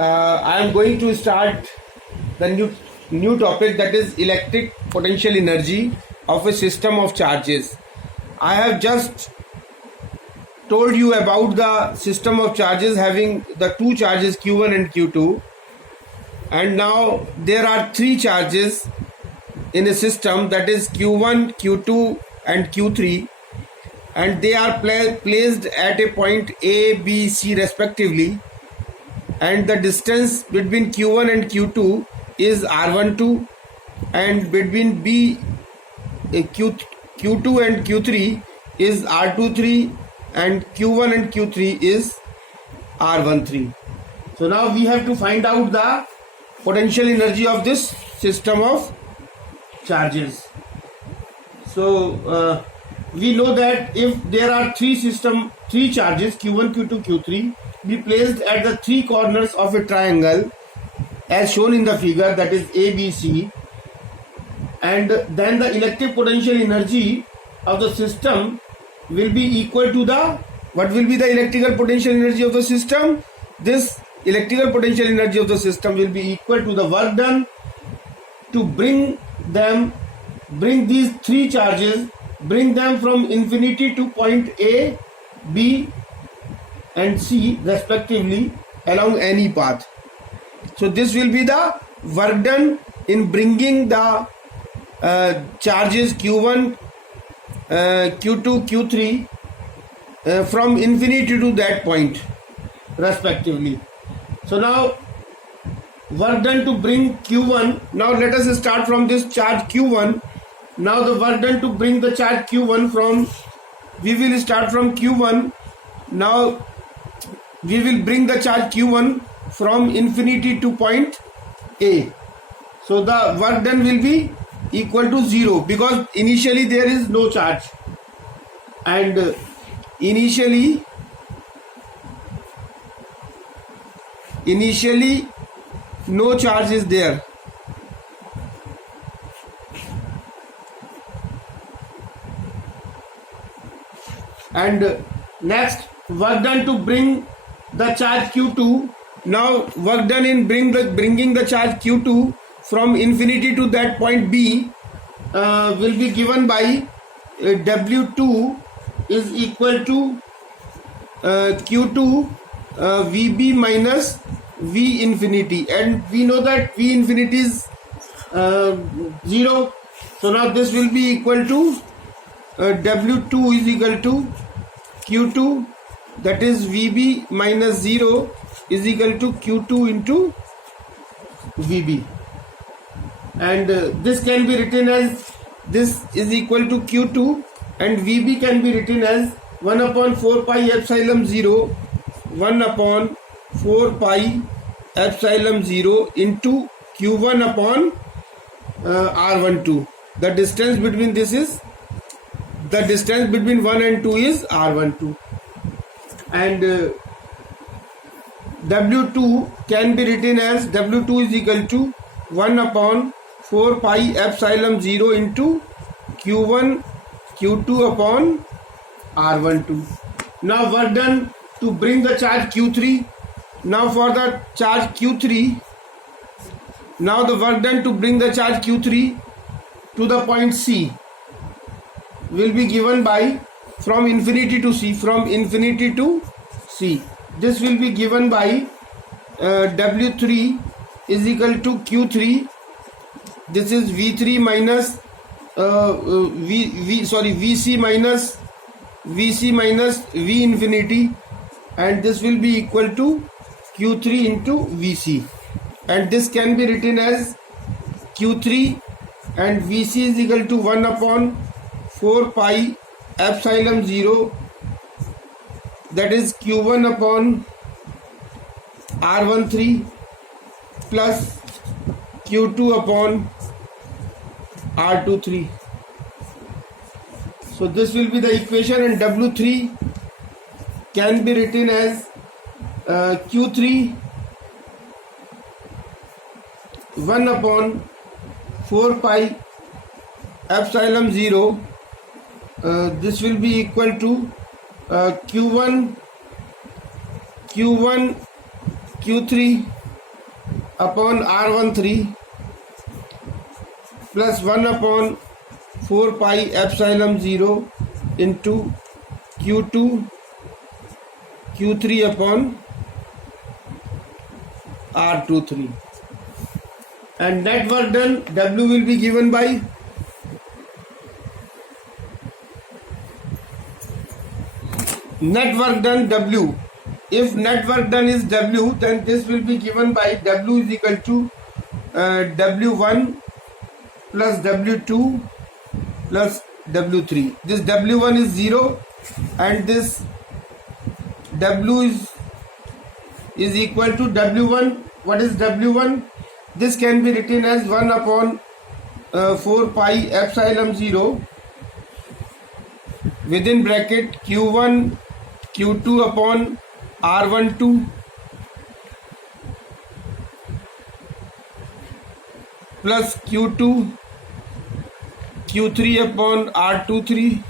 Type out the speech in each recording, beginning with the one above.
I am going to start the new topic, that is electric potential energy of a system of charges. I have just told you about the system of charges having the two charges Q1 and Q2, and now there are three charges in a system, that is Q1, Q2 and Q3, and they are placed at a point A, B, C respectively, and the distance between Q1 and Q2 is R12, and between Q2 and Q3 is R23, and Q1 and Q3 is R13. So now we have to find out the potential energy of this system of charges. So we know that if there are three charges Q1, Q2, Q3 be placed at the three corners of a triangle as shown in the figure, that is ABC, and then the electric potential energy of the system will be equal to what will be the electrical potential energy of the system? This electrical potential energy of the system will be equal to the work done to bring these three charges, bring them from infinity to point A, B and C respectively along any path. So this will be the work done in bringing the charges Q1, Q2, Q3 from infinity to that point respectively. So now work done to bring Q1. Now let us start from this charge Q1. Now the work done to bring the charge Q1 we will start from Q1. Now we will bring the charge Q1 from infinity to point A. So the work done will be equal to 0 because initially there is no charge, and initially no charge is there. And next, work done to bring the charge Q2. Now work done in bringing the charge Q2 from infinity to that point B will be given by W2 is equal to Q2 VB minus V infinity, and we know that V infinity is 0. So now this will be equal to W2 is equal to Q2, that is VB minus 0 is equal to Q2 into VB, and this can be written as this is equal to Q2, and VB can be written as 1 upon 4 pi epsilon 0 1 upon 4 pi epsilon 0 into Q1 upon R12. The distance between the distance between 1 and 2 is R12, and W2 can be written as W2 is equal to 1 upon 4 pi epsilon 0 into Q1 Q2 upon R12. Now work done to bring the charge Q3. Now for the charge Q3, now the work done to bring the charge Q3 to the point C will be given by from infinity to C. This will be given by W3 is equal to Q3. This is V3 minus VC minus V infinity, and this will be equal to Q3 into VC, and this can be written as Q3 and VC is equal to 1 upon 4 pi epsilon 0, that is Q1 upon R13 plus Q2 upon R23. So this will be the equation, and W3 can be written as Q3 1 upon 4 pi epsilon 0. This will be equal to Q1 Q3 upon R13 plus 1 upon 4 pi epsilon 0 into Q2 Q3 upon R23, and net work done W will be given by net work done W. If net work done is W, then this will be given by W is equal to W1 plus W2 plus W3. This W1 is 0 and this W is equal to W1. What is W1? This can be written as 1 upon 4 pi epsilon 0 within bracket Q1 Q2 upon R12 plus Q2 Q3 upon R23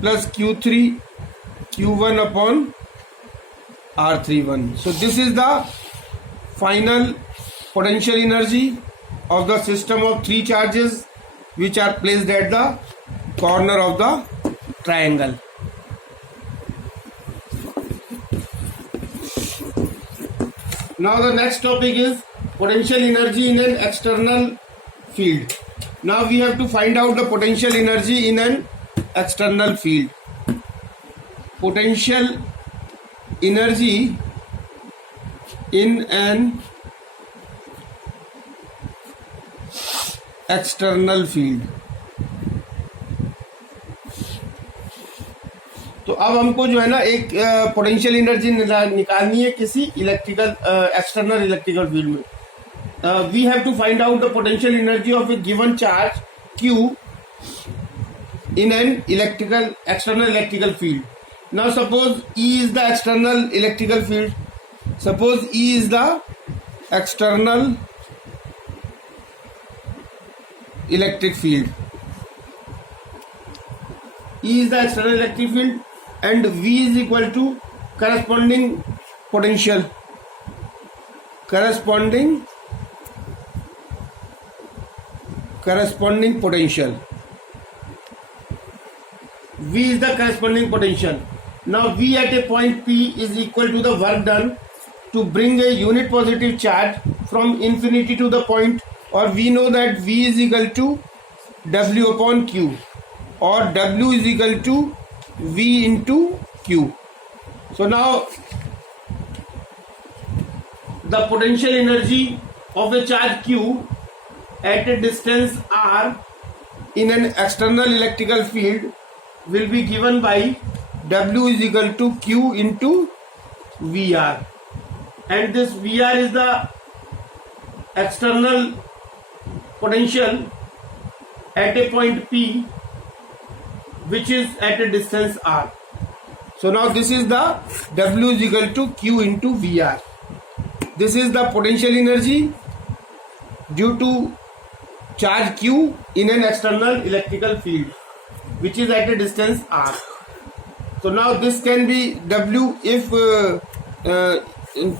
plus Q3 Q1 upon R31. So this is the final potential energy of the system of three charges which are placed at the corner of the triangle. Now the next topic is potential energy in an external field. Now we have to find out the potential energy in an external field. Potential energy in an external field. तो अब हमको जो है ना एक potential energy निकालनी है किसी इलेक्ट्रिकल एक्सटर्नल इलेक्ट्रिकल फील्ड में. We have to find out the potential energy of a given charge Q in an electrical external electrical field. Now suppose E is the external electrical field. Suppose E is the external electric field. E is the external electric field and V is equal to corresponding potential. Corresponding potential. V is the corresponding potential. Now V at a point P is equal to the work done to bring a unit positive charge from infinity to the point, or we know that V is equal to W upon Q, or W is equal to V into Q. So now the potential energy of a charge Q at a distance R in an external electrical field will be given by W is equal to Q into VR, and this VR is the external potential at a point P which is at a distance R. So now this is the W is equal to Q into VR. This is the potential energy due to charge Q in an external electrical field which is at a distance R. So now this can be W if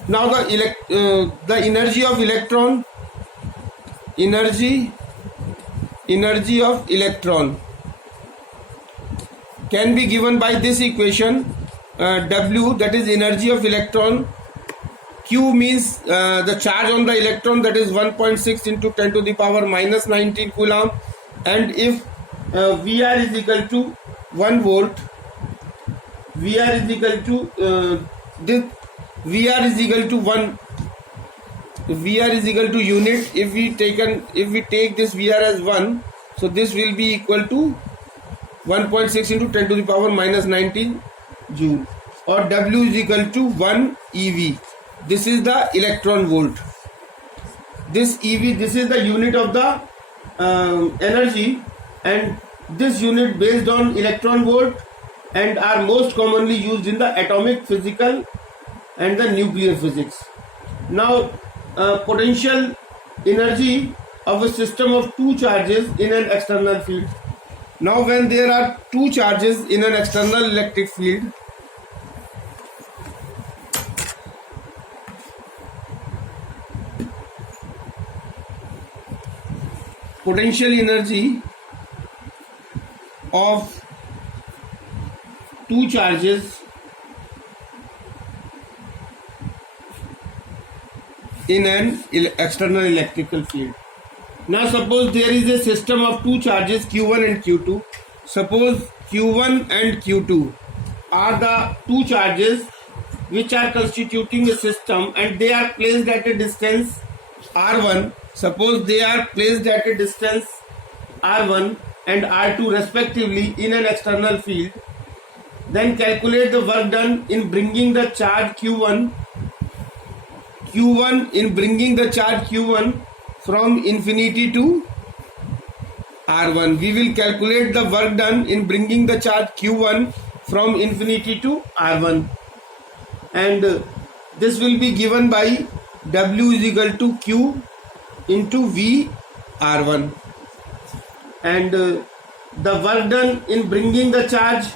now the energy of electron can be given by this equation. W, that is energy of electron. Q means the charge on the electron, that is 1.6 into 10 to the power minus 19 coulomb, and if VR is equal to 1 volt, VR is equal to this VR is equal to 1, VR is equal to unit. If we take this VR as 1, so this will be equal to 1.6 into 10 to the power minus 19 joule, or W is equal to 1 eV. This is the electron volt. This eV, this is the unit of the energy, and this unit based on electron volt and are most commonly used in the atomic physical and the nuclear physics. Now potential energy of a system of two charges in an external field. Now when there are two charges in an external electric field, potential energy of two charges in an external electrical field. Now suppose there is a system of two charges Q1 and Q2. Suppose Q1 and Q2 are the two charges which are constituting a system, and they are placed at a distance R1. Suppose they are placed at a distance R1 and R2 respectively in an external field. Then calculate the work done in bringing the charge Q1 in bringing the charge Q1 from infinity to R1. We will calculate the work done in bringing the charge Q1 from infinity to R1, and this will be given by W is equal to Q into V R1, and the work done in bringing the charge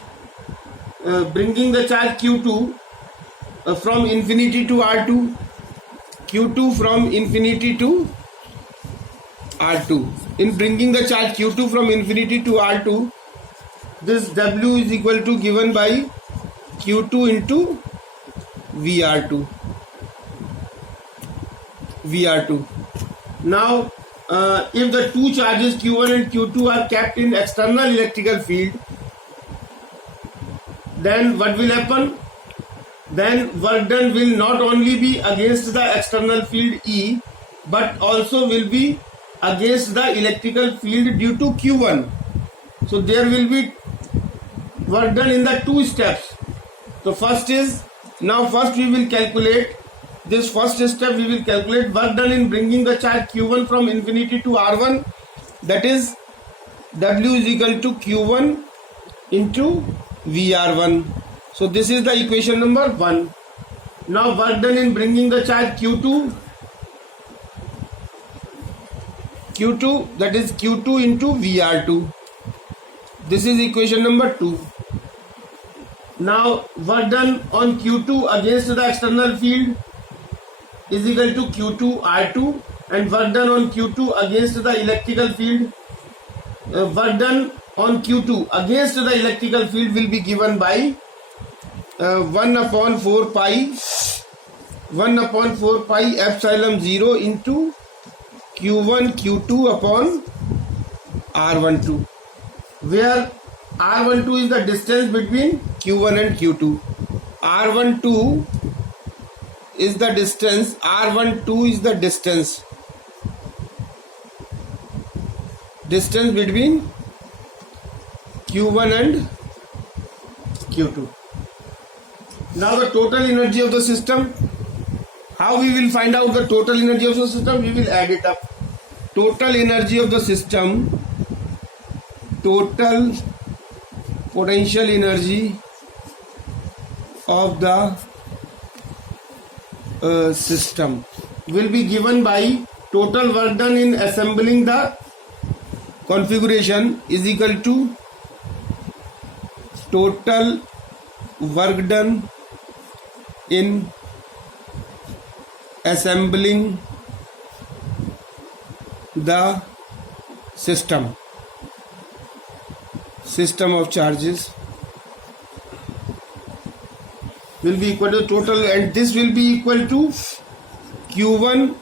Q2 from infinity to R2, Q2 from infinity to R2. In bringing the charge Q2 from infinity to R2, this W is equal to given by Q2 into VR2. Now, if the two charges Q1 and Q2 are kept in external electrical field, then what will happen? Then work done will not only be against the external field E, but also will be against the electrical field due to Q1. So there will be work done in the two steps. So first we will calculate this first step. We will calculate work done in bringing the charge Q1 from infinity to R1, that is W is equal to Q1 into VR1. So this is the equation number 1. Now work done in bringing the charge Q2, that is Q2 into VR2. This is equation number 2. Now work done on Q2 against the external field is equal to Q2 R2, and work done on Q2 against the electrical field, work done on Q2 against the electrical field will be given by 1 upon 4 pi epsilon 0 into Q1 Q2 upon R12, where R12 is the distance between Q1 and Q2. R12 is the distance between Q1 and Q2. Now the total energy of the system. How we will find out the total energy of the system? We will add it up. Total energy of the system, total potential energy of the system will be given by total work done in assembling the configuration is equal to total work done in assembling the system of charges will be equal to total, and this will be equal to Q1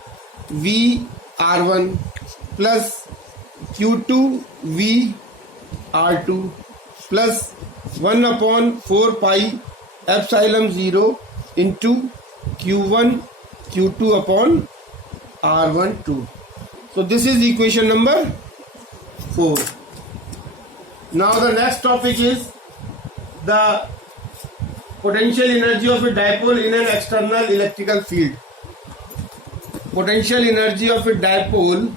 V R1 plus Q2 V R2 plus 1 upon 4 pi epsilon 0 into Q1 Q2 upon R12. So this is equation number 4. Now the next topic is the potential energy of a dipole in an external electrical field. Potential energy of a dipole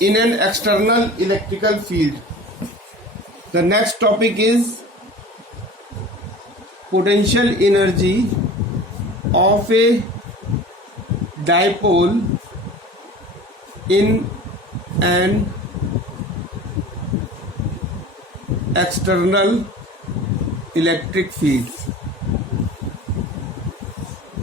in an external electrical field. The next topic is potential energy of a dipole in an external electric field.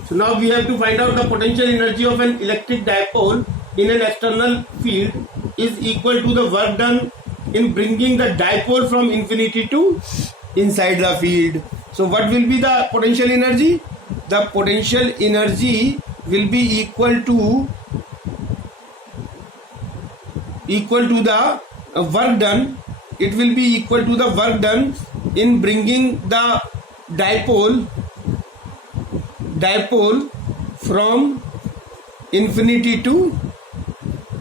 So now we have to find out the potential energy of an electric dipole in an external field is equal to the work done in bringing the dipole from infinity to inside the field. So what will be the potential energy? The potential energy will be equal to the work done. It will be equal to the work done in bringing the dipole from infinity to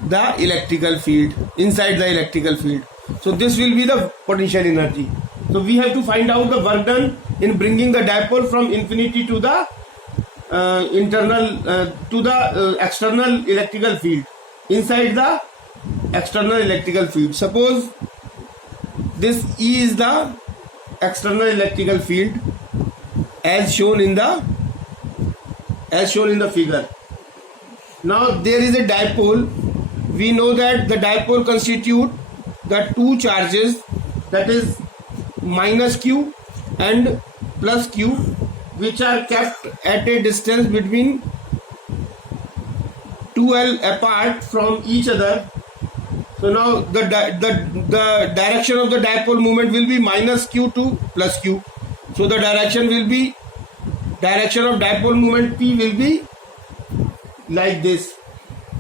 the electrical field, inside the electrical field. So this will be the potential energy. So we have to find out the work done in bringing the dipole from infinity to the external electrical field, inside the external electrical field. Suppose this E is the external electrical field as shown in the figure. Now there is a dipole. We know that the dipole constitute the two charges, that is minus q and plus q, which are kept at a distance between 2l apart from each other. So now the direction of the dipole moment will be minus q to plus q. So the direction of dipole moment P will be like this,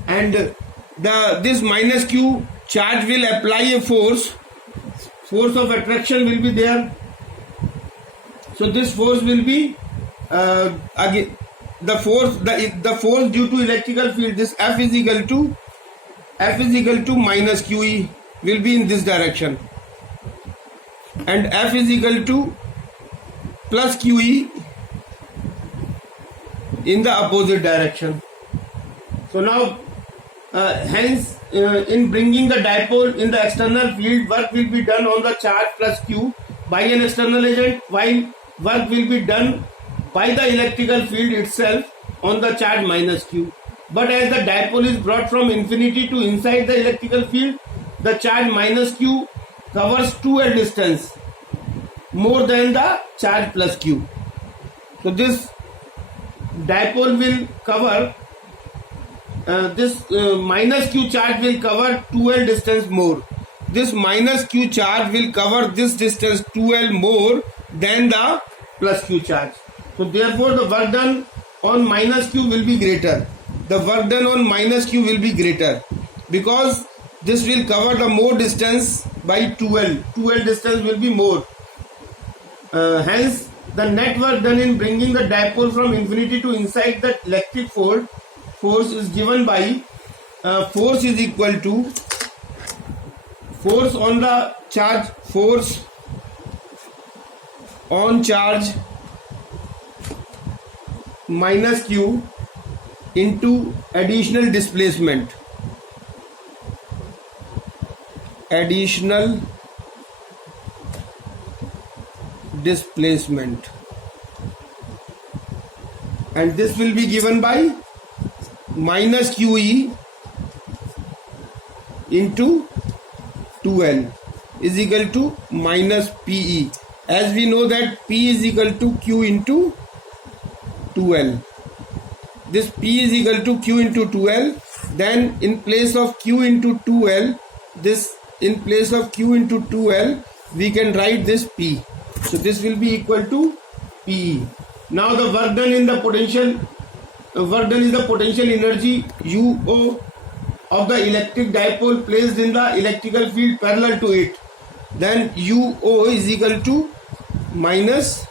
and this minus q charge will apply a force of attraction will be there. So this force will be again the force due to electrical field, this F is equal to minus QE will be in this direction, and F is equal to plus QE in the opposite direction. So now hence in bringing the dipole in the external field, work will be done on the charge plus Q by an external agent, while work will be done by the electrical field itself on the charge minus Q. But as the dipole is brought from infinity to inside the electrical field, the charge minus Q covers 2l distance more than the charge plus Q. So this dipole will cover this minus Q charge will cover 2l distance more. This minus Q charge will cover this distance 2l more than the plus Q charge. So therefore the work done on minus Q will be greater. The work done on minus Q will be greater because this will cover the more distance by 2l. 2l distance will be more. Hence the net work done in bringing the dipole from infinity to inside the electric field force is given by force is equal to force on the charge, force on charge minus Q into additional displacement. Additional displacement, and this will be given by minus QE into 2L is equal to minus PE, as we know that P is equal to Q into 2L. This P is equal to Q into 2L. Then in place of Q into 2L, we can write this P. So this will be equal to PE. Now the work done in the potential, work done is the potential energy UO of the electric dipole placed in the electrical field parallel to it. Then UO is equal to minus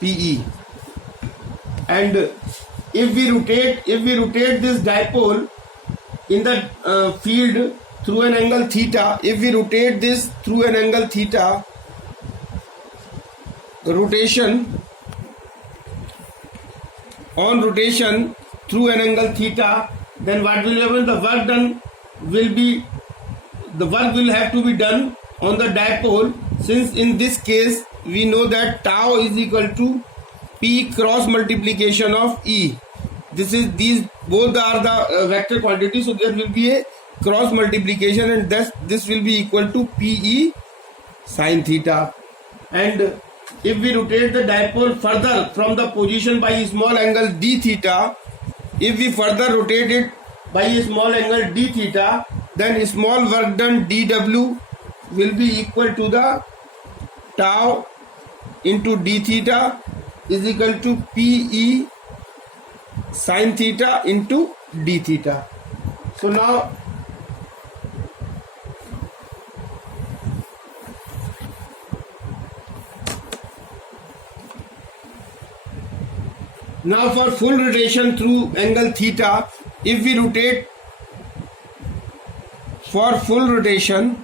PE. And if we rotate this dipole in the field through an angle theta, if we rotate this through an angle theta, rotation through an angle theta, then what will happen? The work will have to be done on the dipole, since in this case we know that tau is equal to P cross multiplication of E. These both are the vector quantities, so there will be a cross multiplication, and thus this will be equal to PE sin theta. And if we rotate the dipole further from the position by a small angle d theta, if we further rotate it by a small angle d theta, then small work done dw will be equal to the tau into d theta is equal to Pe sin theta into d theta. So now for full rotation through angle theta, if we rotate for full rotation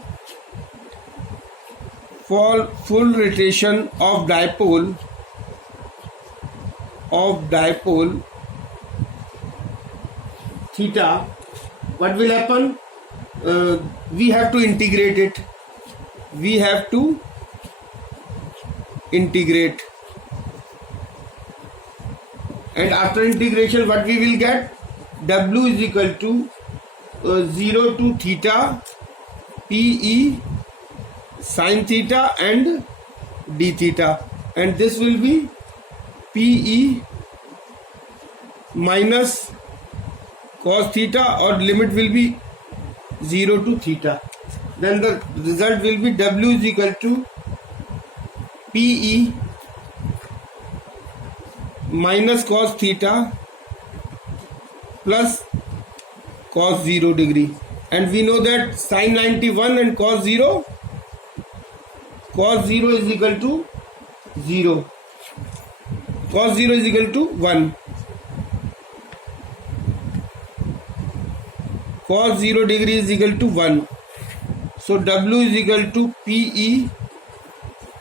of dipole theta, what will happen? We have to integrate it. And after integration, what we will get? W is equal to 0 to theta Pe sin theta and d theta, and this will be Pe minus cos theta, or limit will be 0 to theta. Then the result will be W is equal to Pe minus cos theta plus cos 0 degree, and we know that sin 91 and cos 0 is equal to 0, cos 0 is equal to 1, cos 0 degree is equal to 1. So W is equal to Pe,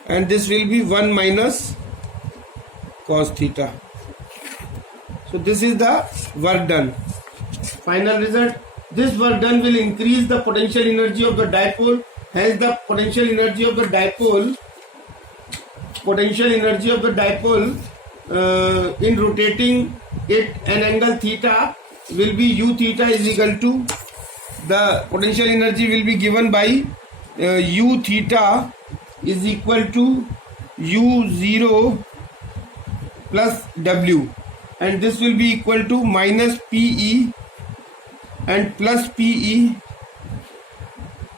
and this will be 1 minus cos theta. So this is the work done. Final result, this work done will increase the potential energy of the dipole. Hence the potential energy of the dipole in rotating it an angle theta will be u theta is equal to, the potential energy will be given by u theta is equal to u0 plus w, and this will be equal to minus Pe and plus Pe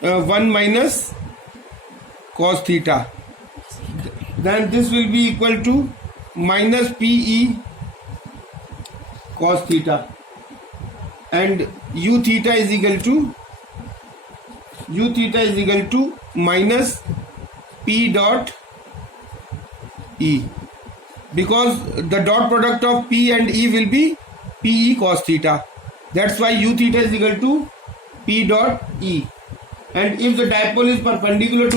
1 minus cos theta. Then this will be equal to minus Pe cos theta, and u theta is equal to minus P dot E, because the dot product of P and E will be Pe cos theta. That's why u theta is equal to P dot E. And if the dipole is perpendicular to